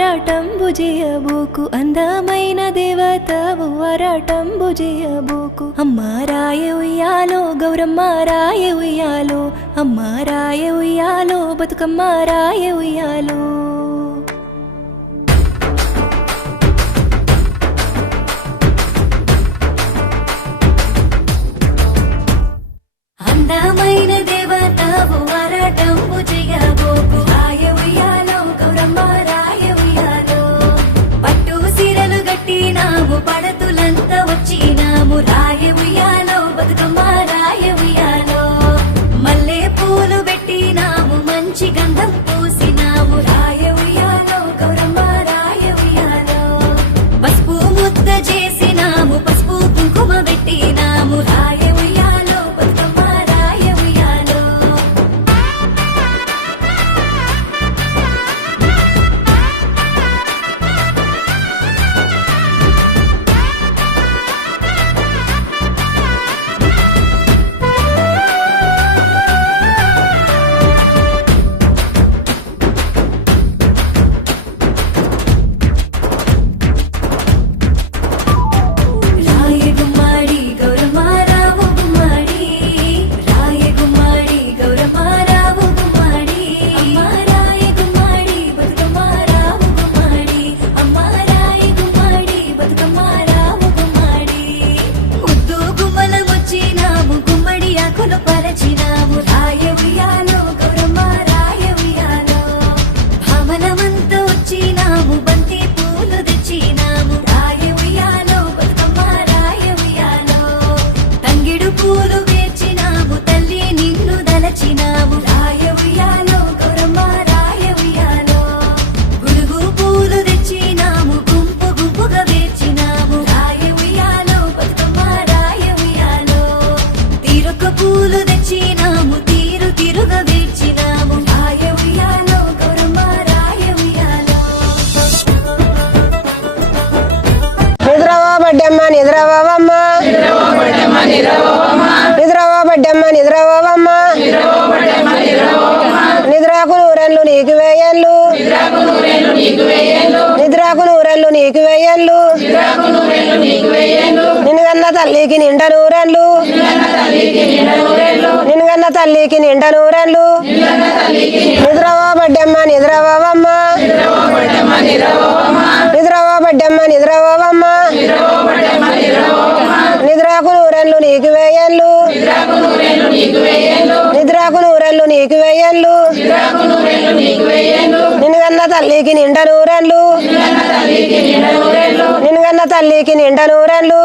ఆరాటంబు చేయబోకు అందమైన దేవతవు ఆరాటంబు చేయబోకు అమ్మ రాయ ఉయ్యాలో గౌరమ్మ రాయ ఉయ్యాలో అమ్మ రాయ ఉయ్యాలో బతుకమ్మ రాయ ఉయ్యాలో అందమైన దేవతవు ఆరాటంబు చేయబోకు రాయ ఉయ్యాలో గౌరమ్మ రాయ ఉయ్యాలో పట్టు సీరలు గట్టినాము పడతులంతా వచ్చినాము రాయ ఉయ్యాలో బతుకమ్మ రాయ ఉయ్యాలో మల్లె పూలు పెట్టినాము మంచి గంధం పూసినాము రాయ ఉయ్యాలో గౌరమ్మ రాయ ఉయ్యాలో పసుపు ముద్ద చేసినాము పసుపు కుంకుమ పెట్టినాము రాయ ఉయ్యాలో బతుకమ్మ రాయ ఉయ్యాలో రాయ గుమ్మడి గౌరమ్మ రావు గుమ్మడి రాయ గుమ్మడి గౌరమ్మ రావు గుమ్మడి అమ్మ రాయ గుమ్మడి బతుకమ్మ రావు గుమ్మడి అమ్మ రాయ గుమ్మడి బతుకమ్మ రావు గుమ్మడి ముద్దు గుమ్మల వచ్చినాము గుమ్మడి ఆకులు పరచినాము రాయ ఉయ్యాలో గౌరమ్మ రాయ ఉయ్యాలో భావనమంతా వచ్చినాము బంతి పూలు తెచ్చినాము రాయ ఉయ్యాలో బతుకమ్మ రాయ ఉయ్యాలో తంగిడు పూలు వేచినాము తల్లి నిన్ను దలచినాము రాయ ఉయ్యాలో గౌరమ్మ రాయ ఉయ్యాలో గుడుగు పూలు తెచ్చినాము గుంపు గుంపుగా వేచినాము రాయ ఉయ్యాలో బతుకమ్మ రాయ ఉయ్యాలో తీరొక్క పూలు తెచ్చినాము తీరు తీరుగా వేచినాము రాయ ఉయ్యాలో గౌరమ్మ రాయ ఉయ్యాలో నిద్రవో బడ్డమ్మ నిద్రవోవమ్మ నిద్రవో బడ్డమ్మ నిద్రవోవమ్మ నిద్రకు నూరెళ్ళు నీకు వేయళ్ళు నిద్రకు నూరెళ్ళు నీకు వేయళ్ళు నిన్నుగన్న తల్లికి నిండ నూరెళ్ళు నిన్నుగన్న తల్లికి నిండ నూరెళ్ళు నిద్రవో బడ్డమ్మ నిద్రవోవమ్మ నిద్రవో బడ్డమ్మ నిద్రవోవమ్మ నిద్రకు నూరెళ్ళు నీకు వేయళ్ళు నిద్రకు నూరెళ్ళు నీకు వేయళ్ళు నిన్నుగన్న తల్లికి నిండ నూరెళ్ళు నిన్నుగన్న తల్లికి నిండ నూరెళ్ళు